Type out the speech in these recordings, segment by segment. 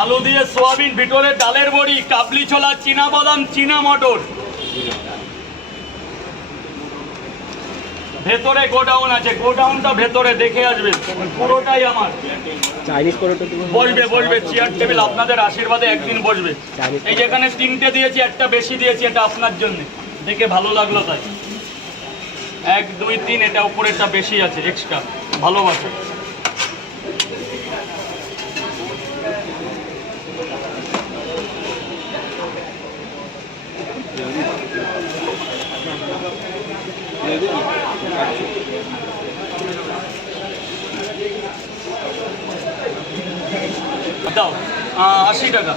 আলু দিয়ে সোয়াবিন, ভিতরে ডালের বড়ি, কাবলি ছোলা, চীনা বাদাম, চীনা মটর। ভেতরে গোডাউন আছে, গোডাউনটা ভেতরে দেখে আসবেন, পুরোটাই আমার। বসবে বসবে, চেয়ার টেবিল আপনাদের আশীর্বাদে একদিন বসবে। এই যেখানে 3টে দিয়েছি, একটা বেশি দিয়েছি, এটা আপনার জন্য, দেখে ভালো লাগলো তাই। 1 2 3, এটা উপরেরটা বেশি আছে এক্সট্রা, ভালোবাসে। দাও 80 টাকা।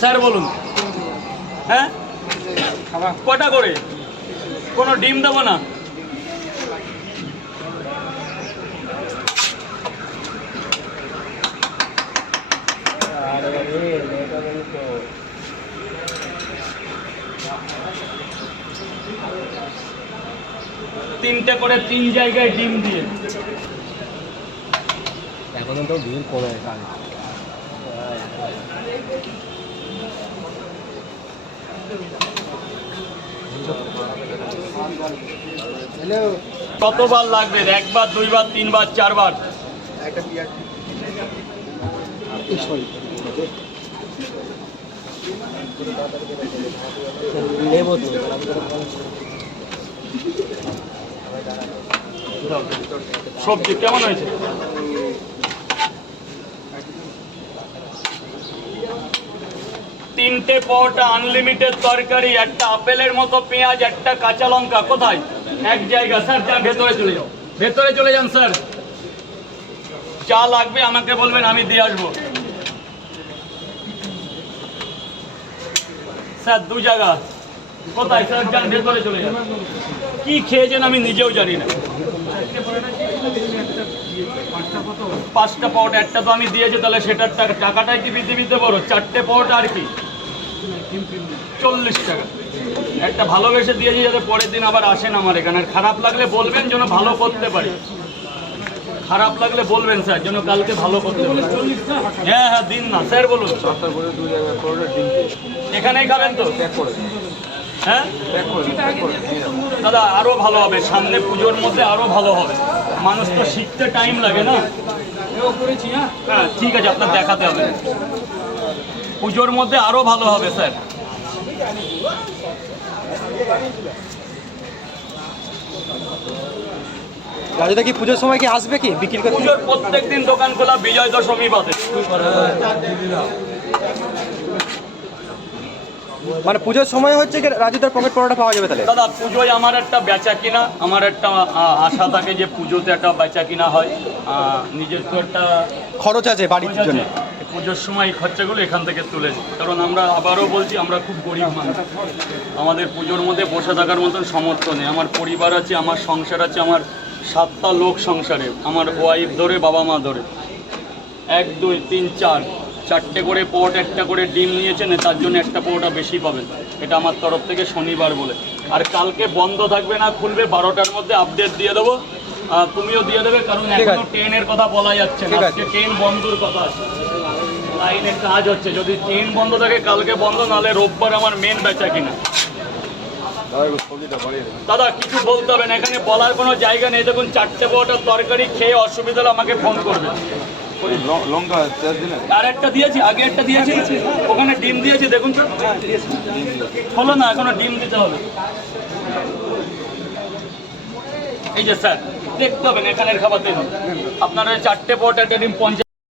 স্যার বলুন, হ্যাঁ কটা করে? কোনো ডিম দেবো না? তিনটে করে 3 জায়গায় ডিম দিয়ে। এখন তো ভিড় কমে কতবার লাগবে? 1 বার, 2 বার, 3 বার, 4 বার? নেবো তো। সবজি কেমন হয়েছে? তিনটে পরোটা, আনলিমিটেড তরকারি, একটা আপেলের মতো পেঁয়াজ, একটা কাঁচা লঙ্কা। কোথায়? এক জায়গা। স্যার যা ভেতরে চলে যাও, ভেতরে চলে যান স্যার। যা লাগবে আমাকে বলবেন, আমি দিয়ে আসবো। স্যার 2 জায়গা। কোথায় স্যার? যান ভেতরে চলে যান। কি খেয়েছেন আমি নিজেও জানি না। 5টা পরোটা, একটা তো আমি দিয়েছি, তাহলে সেটার টাকাটাই কি পৃথিবীতে বড়? 4টে পরোটা আর কি 40 টাকা। একটা ভালোবেসে দিয়েছি যাতে পরের দিন আবার আসেন আমার এখানে। খারাপ লাগলে বলবেন, যেন ভালো করতে পারি। খারাপ লাগলে বলবেন স্যার, যেন কালকে ভালো করতে পারি। হ্যাঁ হ্যাঁ দিন না স্যার, বলুন। এখানেই খাবেন তো? হ্যাঁ দাদা, আরো ভালো হবে, সামনে পুজোর মধ্যে আরো ভালো হবে। মানুষ তো শিখতে টাইম লাগে না। হ্যাঁ ঠিক আছে, আপনার দেখাতে হবে। পুজোর মধ্যে আরো ভালো হবে স্যার। রাজুদা কি পুজোর সময় কি আসবে কি বিক্রি করতে? পুজোর প্রত্যেকদিন দোকান খোলা, বিজয় দশমী বাদে। মানে পুজোর সময় হচ্ছে কি রাজুদার পকেট পরোটা পাওয়া যাবে তাহলে? দাদা পুজোয় আমার একটা বেচা কিনা, আমার একটা আশা থাকে যে পুজোতে একটা বেচা কিনা হয়। নিজের তো একটা খরচ আছে বাড়ির জন্য। পুজোর সময় এই খরচাগুলো এখান থেকে তুলে দিই, কারণ আমরা আবারও বলছি, আমরা খুব গরিব মানুষ। আমাদের পুজোর মধ্যে বসে থাকার মতন সামর্থ্য নেই। আমার পরিবার আছে, আমার সংসার আছে, আমার 7টা লোক সংসারে, আমার ওয়াইফ ধরে, বাবা মা ধরে। 1 2 3 4, 4টে করে পট, একটা করে ডিম নিয়েছেন, তার জন্য একটা পরোটা বেশি পাবেন। এটা আমার তরফ থেকে শনিবার বলে। আর কালকে বন্ধ থাকবে না, খুলবে 12টার মধ্যে, আপডেট দিয়ে দেবো। তুমিও দিয়ে দেবে, কারণ এখনো ট্রেনের কথা বলা যাচ্ছে না। আজকে ট্রেন বন্ধর কথা আছে, লাইনে কাজ হচ্ছে। যদি ট্রেন বন্ধ থাকে কালকে বন্ধ, নাহলে রোববার আমার মেন বেচা কিনা। দাদা কিছু বলতে হবে না, এখানে বলার কোনো জায়গা নেই। দেখুন 4টে পরোটার তরকারি খেয়ে অসুবিধা হলে আমাকে ফোন করবে। আর একটা দিয়েছি, আগে একটা দিয়েছি, ওখানে ডিম দিয়েছি, দেখুন তো। হলো না, এখনো ডিম দিতে হবে। এই যে স্যার দেখতে হবে, এখানের খাবার দিন। আপনারা 4টে পরোটা, একটা ডিম 50।